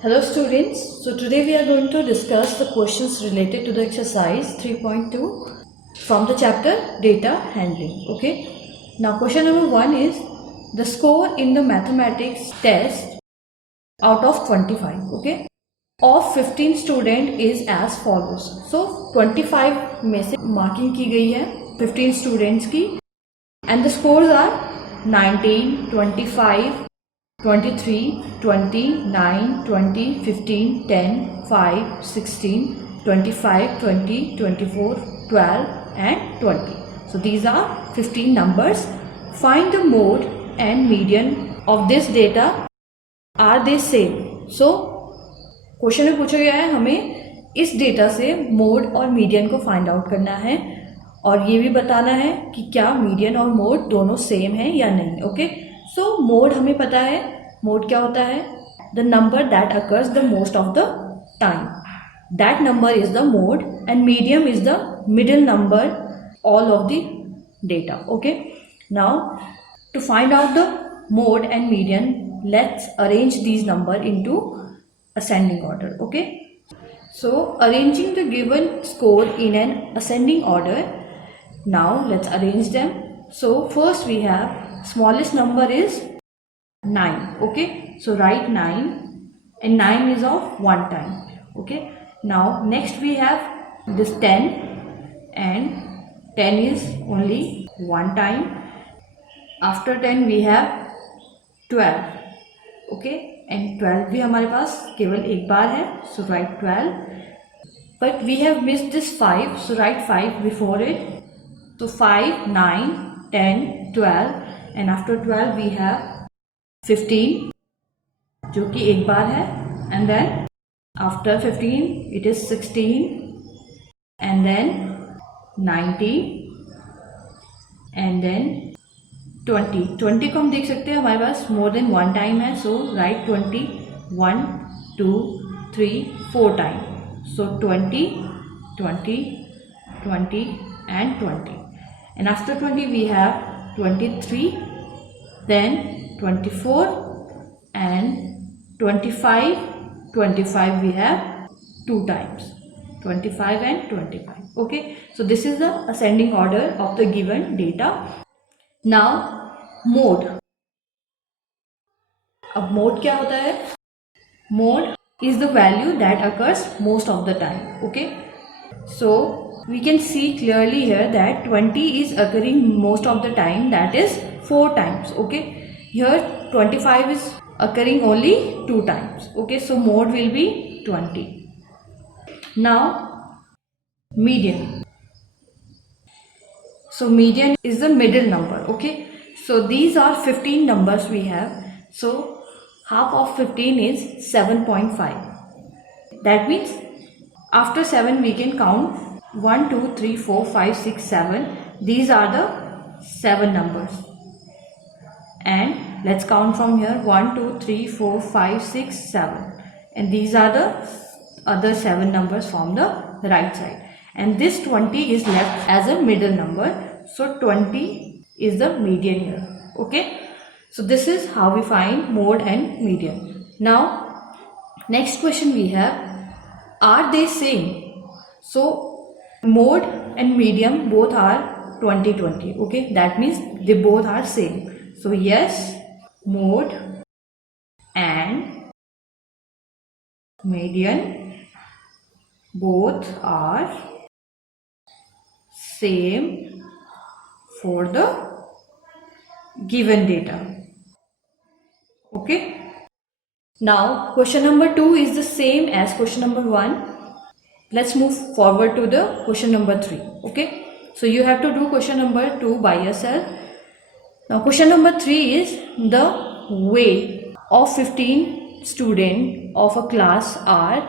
Hello students, so today we are going to discuss the questions related to the exercise 3.2 from the chapter data handling. Okay, now question number 1 is the score in the mathematics test out of 25. Okay, of 15 student is as follows. So 25 में से marking की गई है 15 students की and the scores are 19, 25, 23, 20, 9, 20, 15, 10, 5, 16, 25, 20, 24, 12 and 20. So these are 15 numbers. Find the mode and median of this data. Are they same? So question में पूछा गया है हमें इस डेटा से मोड और मीडियन को फाइंड आउट करना है और ये भी बताना है कि क्या मीडियन और मोड दोनों सेम है या नहीं. ओके, सो मोड हमें पता है. मोड क्या होता है? The number that occurs the most of the time, that number is the mode and medium is the middle number all of the data. Okay, now to find out the mode and median let's arrange these number into ascending order. Okay, so arranging the given score in an ascending order. Now let's arrange them. So first we have smallest number is 9. Okay, so write 9 and 9 is of one time. Okay, now next we have this 10 and 10 is only one time. After 10 we have 12. Okay, and 12 भी हमारे पास केवल एक बार है. So right 12, but we have missed this 5. So right 5 before it. So 5, 9, 10, 12 and after 12 we have 15 जो कि एक बार है. And then after 15 it is 16 and then 19 and then 20 को हम देख सकते हैं हमारे पास मोर देन वन टाइम है. So right 20, 1, 2, 3, 4 time. So 20, 20, 20 and 20 and after 20 we have 23, then 24 and 25. 25 we have two times, 25 and 25. Okay, so this is the ascending order of the given data. Now mode. अब mode क्या होता है? Mode is the value that occurs most of the time. Okay, so we can see clearly here that 20 is occurring most of the time, that is 4 times. Okay, here 25 is occurring only 2 times. Okay, so mode will be 20. Now median. So median is the middle number. Okay, so these are 15 numbers we have. So half of 15 is 7.5. That means after 7 we can count 1, 2, 3, 4, 5, 6, 7. These are the 7 numbers. And let's count from here 1, 2, 3, 4, 5, 6, 7. And these are the other 7 numbers from the right side. And this 20 is left as a middle number. So 20 is the median here. Okay, so this is how we find mode and median. Now next question we have, are they same? So mode and median both are 20, 20. Okay, that means they both are same. So yes, mode and median both are same for the given data. Okay, now question number 2 is the same as question number 1. Let's move forward to the question number 3. Okay, so you have to do question number 2 by yourself. Now question number 3 is the weight of 15 students of a class are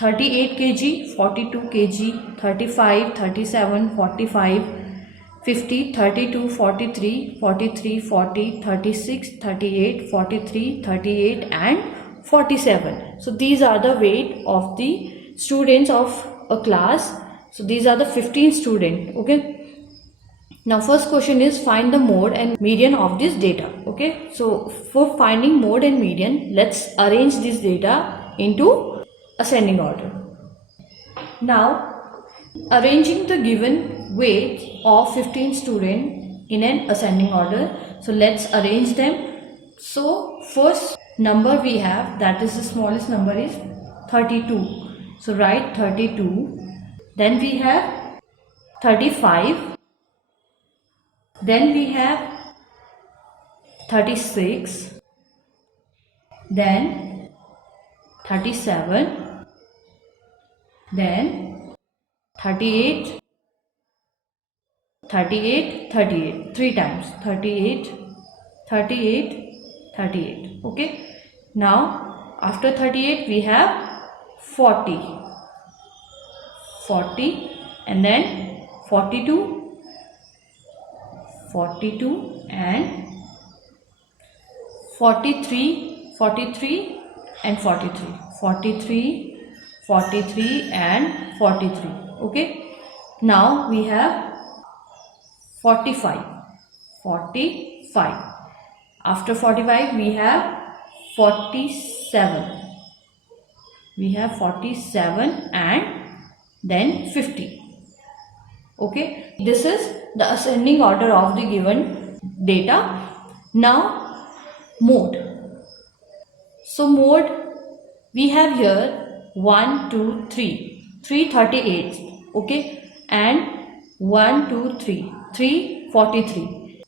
38 kg, 42 kg, 35, 37, 45, 50, 32, 43, 43, 40, 36, 38, 43, 38 and 47. So these are the weight of the students of a class. So these are the 15 students. Okay, now first question is find the mode and median of this data. Okay, so for finding mode and median, let's arrange this data into ascending order. Now, arranging the given weight of 15 students in an ascending order. So let's arrange them. So first number we have, that is the smallest number, is 32. So write 32. Then we have 35. Then we have 36. Then 37. Then 38. 38, 38, 3 times, 38, 38, 38. Okay. Now after 38 we have 40, 40, and then 42, 42, and 43, 43, and 43, 43, 43, and 43. Okay. Now we have 45, 45. After 45 we have 47. We have 47 and then 50. Okay. This is the ascending order of the given data. Now mode. So mode we have here 1, 2, 3. 338. Okay. And 1, 2, 3. 343.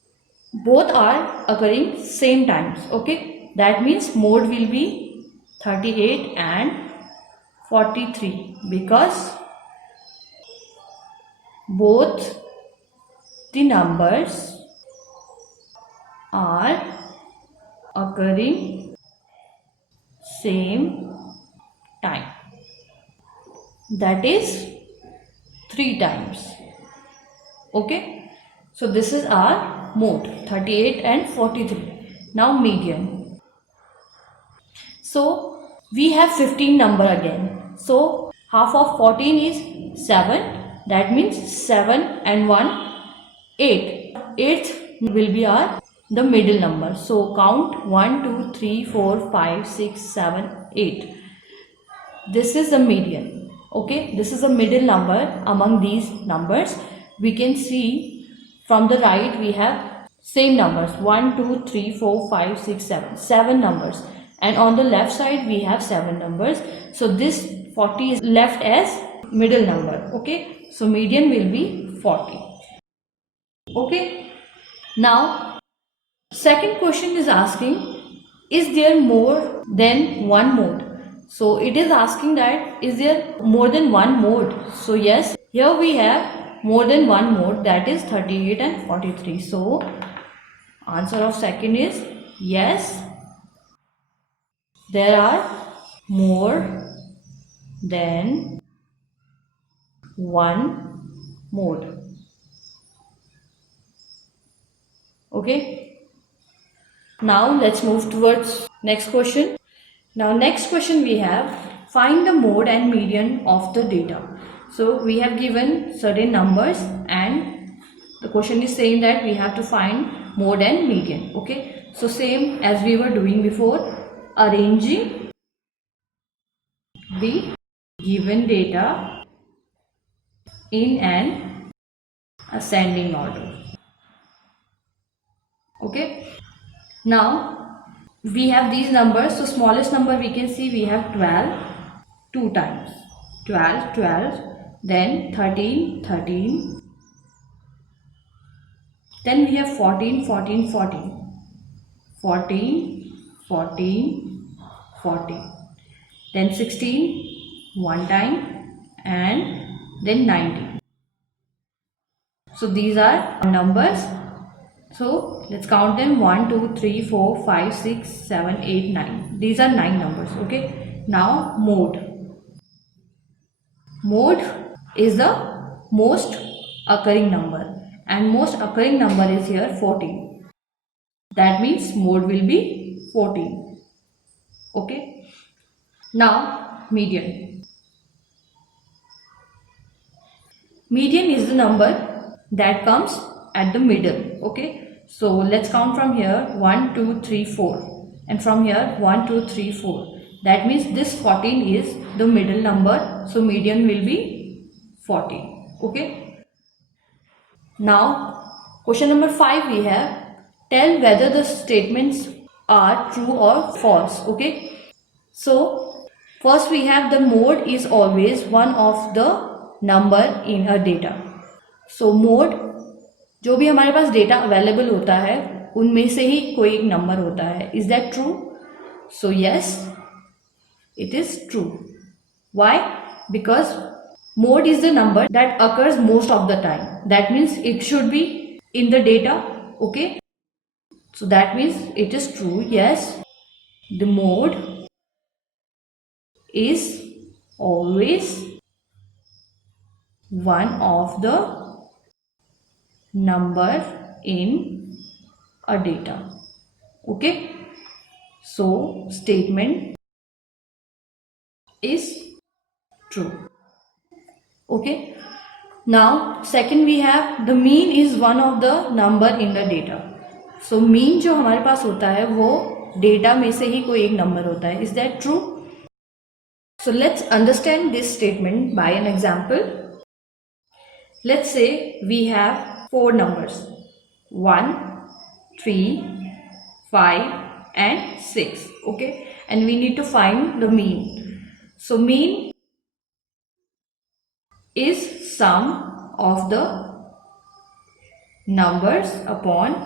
Both are occurring same times. Okay. That means mode will be 38 and 43 because both the numbers are occurring same time. That is 3 times. Okay. So this is our mode 38 and 43. Now median. So we have 15 number again. So half of 14 is 7. That means 7 and 1, 8. 8th will be our the middle number. So count 1, 2, 3, 4, 5, 6, 7, 8. This is the median. Okay. This is the middle number among these numbers. We can see from the right we have same numbers 1, 2, 3, 4, 5, 6, 7. 7 numbers. And on the left side we have 7 numbers. So this 40 is left as middle number. Okay. So median will be 40. Okay. Now second question is asking, is there more than one mode? So it is asking that is there more than one mode? So yes, here we have more than one mode, that is 38 and 43. So answer of second is yes, there are more than one mode. Okay. Now let's move towards next question. Now next question we have, find the mode and median of the data. So we have given certain numbers and the question is saying that we have to find mode and median. Okay. So same as we were doing before, arranging the given data in an ascending order. Okay. Now we have these numbers. So smallest number we can see we have 12, 2 times, 12, 12, then 13, 13, then we have 14, 14, 14, 14, 14, 14, then 16, 1 time, and then 19. So these are numbers. So let's count them 1, 2, 3, 4, 5, 6, 7, 8, 9. These are 9 numbers. Okay. Now mode. Mode is the most occurring number and most occurring number is here 14. That means mode will be 14. Okay. Now median. Median is the number that comes at the middle. Okay. So let's count from here 1, 2, 3, 4 and from here 1, 2, 3, 4. That means this 14 is the middle number. So median will be 14. Okay. Now question number 5 we have, tell whether the statements are true or false. Okay. So first we have the mode is always one of the number in a data. So mode जो भी हमारे पास data available होता है उनमें से ही कोई एक number होता है. Is that true? So yes, it is true. Why? Because mode is the number that occurs most of the time. That means it should be in the data. Okay, so that means it is true. Yes, the mode is always one of the number in a data. Okay, so statement is true. Okay, now second we have the mean is one of the number in the data. So mean जो हमारे पास होता है वो data में से ही कोई एक number होता है. Is that true? So let's understand this statement by an example. Let's say we have 4 numbers 1, 3, 5 and 6. Okay, and we need to find the mean. So mean is sum of the numbers upon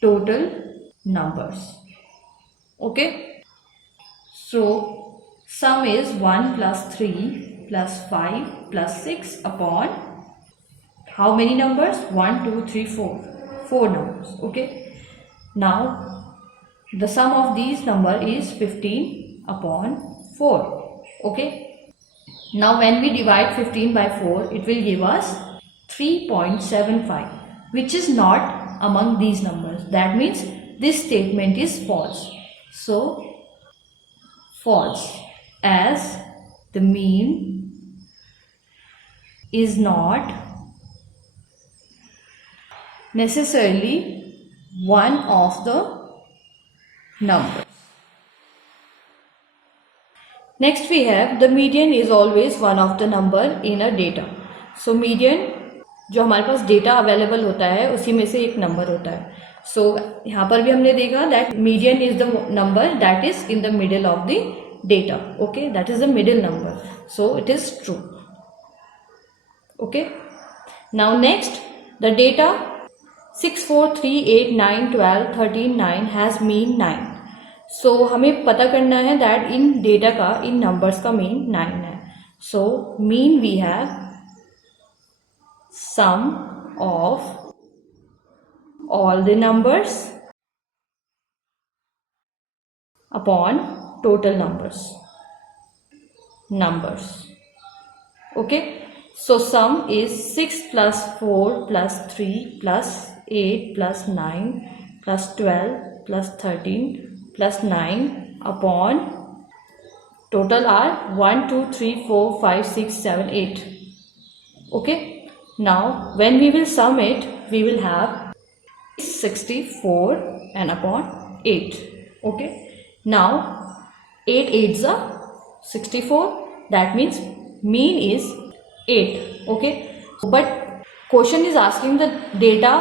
total numbers. Okay, so sum is 1 plus 3 plus 5 plus 6 upon how many numbers? 1, 2, 3, 4 numbers. Okay, now the sum of these number is 15 upon 4. Okay, now when we divide 15 by 4 it will give us 3.75, which is not among these numbers. That means this statement is false. So false, as the mean is not necessarily one of the numbers. Next we have the median is always one of the number in a data. So median जो हमारे पास data available होता है उसी में से एक number होता है. सो यहाँ पर भी हमने देखा that median is the number that is in the middle of the data. Okay, that is the middle number. So it is true. Okay, now next the data 6, 4, 3, 8, 9, 12, 13, 9 has mean 9. सो हमें पता करना है दैट इन डेटा का इन numbers का mean 9 है. So mean we have sum of all the numbers upon total numbers. Okay, so sum is 6 plus 4 plus 3 plus 8 plus 9 plus 12 plus 13 plus 9 upon total are 1, 2, 3, 4, 5, 6, 7, 8. Okay, now when we will sum it we will have 64 and upon 8. Okay, now 8 8s are 64. That means mean is 8. Okay, but question is asking the data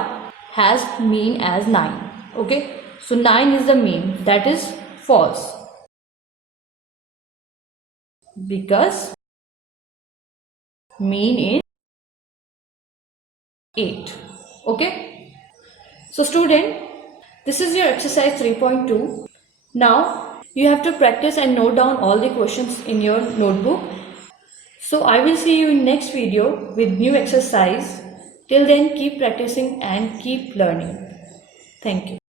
has mean as 9. Okay, so 9 is the mean. That is false because mean is 8. Okay, so student, this is your exercise 3.2. Now you have to practice and note down all the questions in your notebook. So I will see you in next video with new exercise. Till then, keep practicing and keep learning. Thank you.